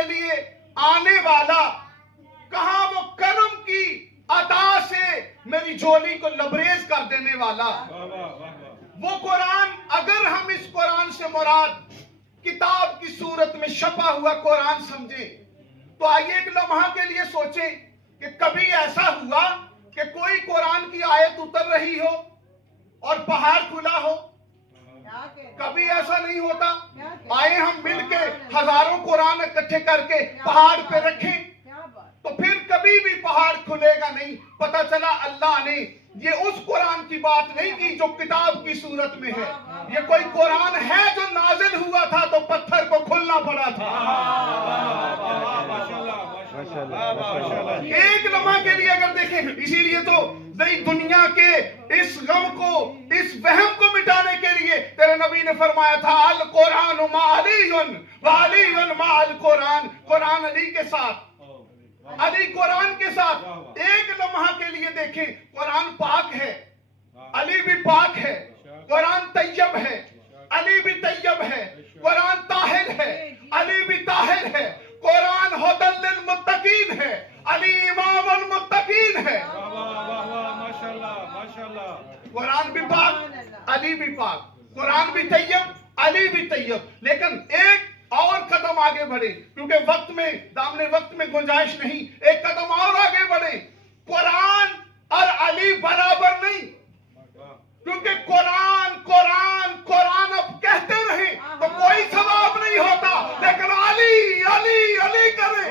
کے لیے آنے والا، کہاں وہ کرم کی عطا سے میری جھولی کو لبریز کر دینے والا وہ قرآن، اگر ہم اس قرآن سے مراد کتاب کی صورت میں چھپا ہوا قرآن سمجھیں تو آئیے ایک لمحہ کے لیے سوچیں کہ کبھی ایسا ہوا کہ کوئی قرآن کی آیت اتر رہی ہو اور پہاڑ کھلا ہو؟ کبھی ایسا نہیں ہوتا۔ آئے ہم مل کے ہزاروں قرآن اکٹھے کر کے پہاڑ پہ رکھیں تو پھر کبھی بھی پہاڑ کھلے گا نہیں۔ پتہ چلا اللہ نے یہ اس قرآن کی بات نہیں کی جو کتاب کی صورت میں ہے، یہ کوئی قرآن ہے جو نازل ہوا تھا تو پتھر کو کھلنا پڑا تھا۔ ایک لمحہ کے لیے اگر دیکھیں، اسی لیے تو نئی دنیا کے اس غم کو، اس وہم کو مٹانے کے لیے تیرے نبی نے فرمایا تھا القرآن مع علی وعلی مع القرآن، قرآن علی کے ساتھ، علی قرآن کے ساتھ۔ ایک لمحہ کے لیے دیکھیں، قرآن پاک ہے، علی بھی پاک ہے، قرآن طیب ہے، علی بھی طیب ہے، قرآن طاہر ہے، علی بھی طاہر ہے، قرآن ھدی للمتقین ہے، علی امام المتقین ہے۔ قرآن بھی پاک، علی بھی پاک، قرآن بھی طیب، علی بھی طیب۔ لیکن ایک اور قدم آگے بڑھے، کیونکہ وقت میں، دامن وقت میں گنجائش نہیں، ایک قدم اور آگے بڑھے۔ قرآن اور علی برابر نہیں، کیونکہ قرآن قرآن قرآن اب کہتے رہیں تو کوئی ثواب نہیں ہوتا، لیکن علی علی علی کرے۔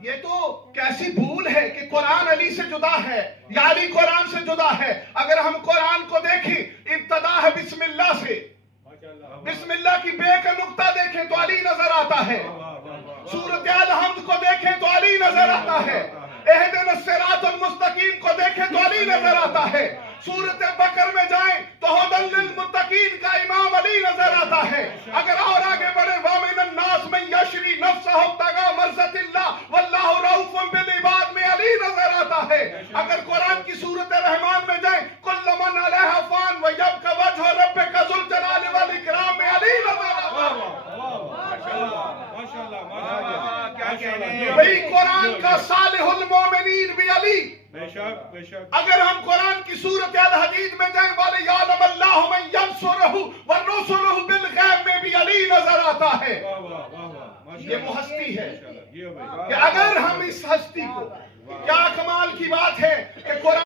یہ تو کیسی بھول ہے کہ قرآن علی سے جدا ہے یا علی قرآن سے جدا ہے۔ اگر ہم قرآن کو دیکھیں، ابتدا ہے بسم اللہ سے، بسم اللہ کی بے کا نقطہ دیکھیں تو علی نظر آتا ہے، سورۃ الحمد کو دیکھیں تو علی نظر آتا ہے، اہدنا الصراط المستقیم کو دیکھیں تو علی نظر آتا ہے، سورۃ بقر میں جائیں تو ھدی للمتقین کا امام علی نظر آتا ہے۔ اگر اور آگے بڑھیں وَمِنَ النَّاسِ مَن یشری نفسہ ابتغاء مرضات اللہ واللہ رؤوف بالعباد میں علی نظر آتا ہے۔ اگر قرآن کی سورۃ رحمان میں جائیں کل من علیہا فان ویبقی وجہ ربک ذو الجلال والاکرام میں علی نظر آتا ہے۔ وہی قرآن کا صالح المومنین بھی علی۔ اگر ہم قرآن کی سورۃ الحدید میں جائیں وَلِيَعْلَمَ اللَّهُ مَن يَنصُرُهُ وَنُصُرُهُ بِالْغَیبِ میں بھی علی نظر آتا ہے۔ یہ وہ ہستی ہے کہ اگر ہم اس ہستی کو، کیا کمال کی بات ہے کہ قرآن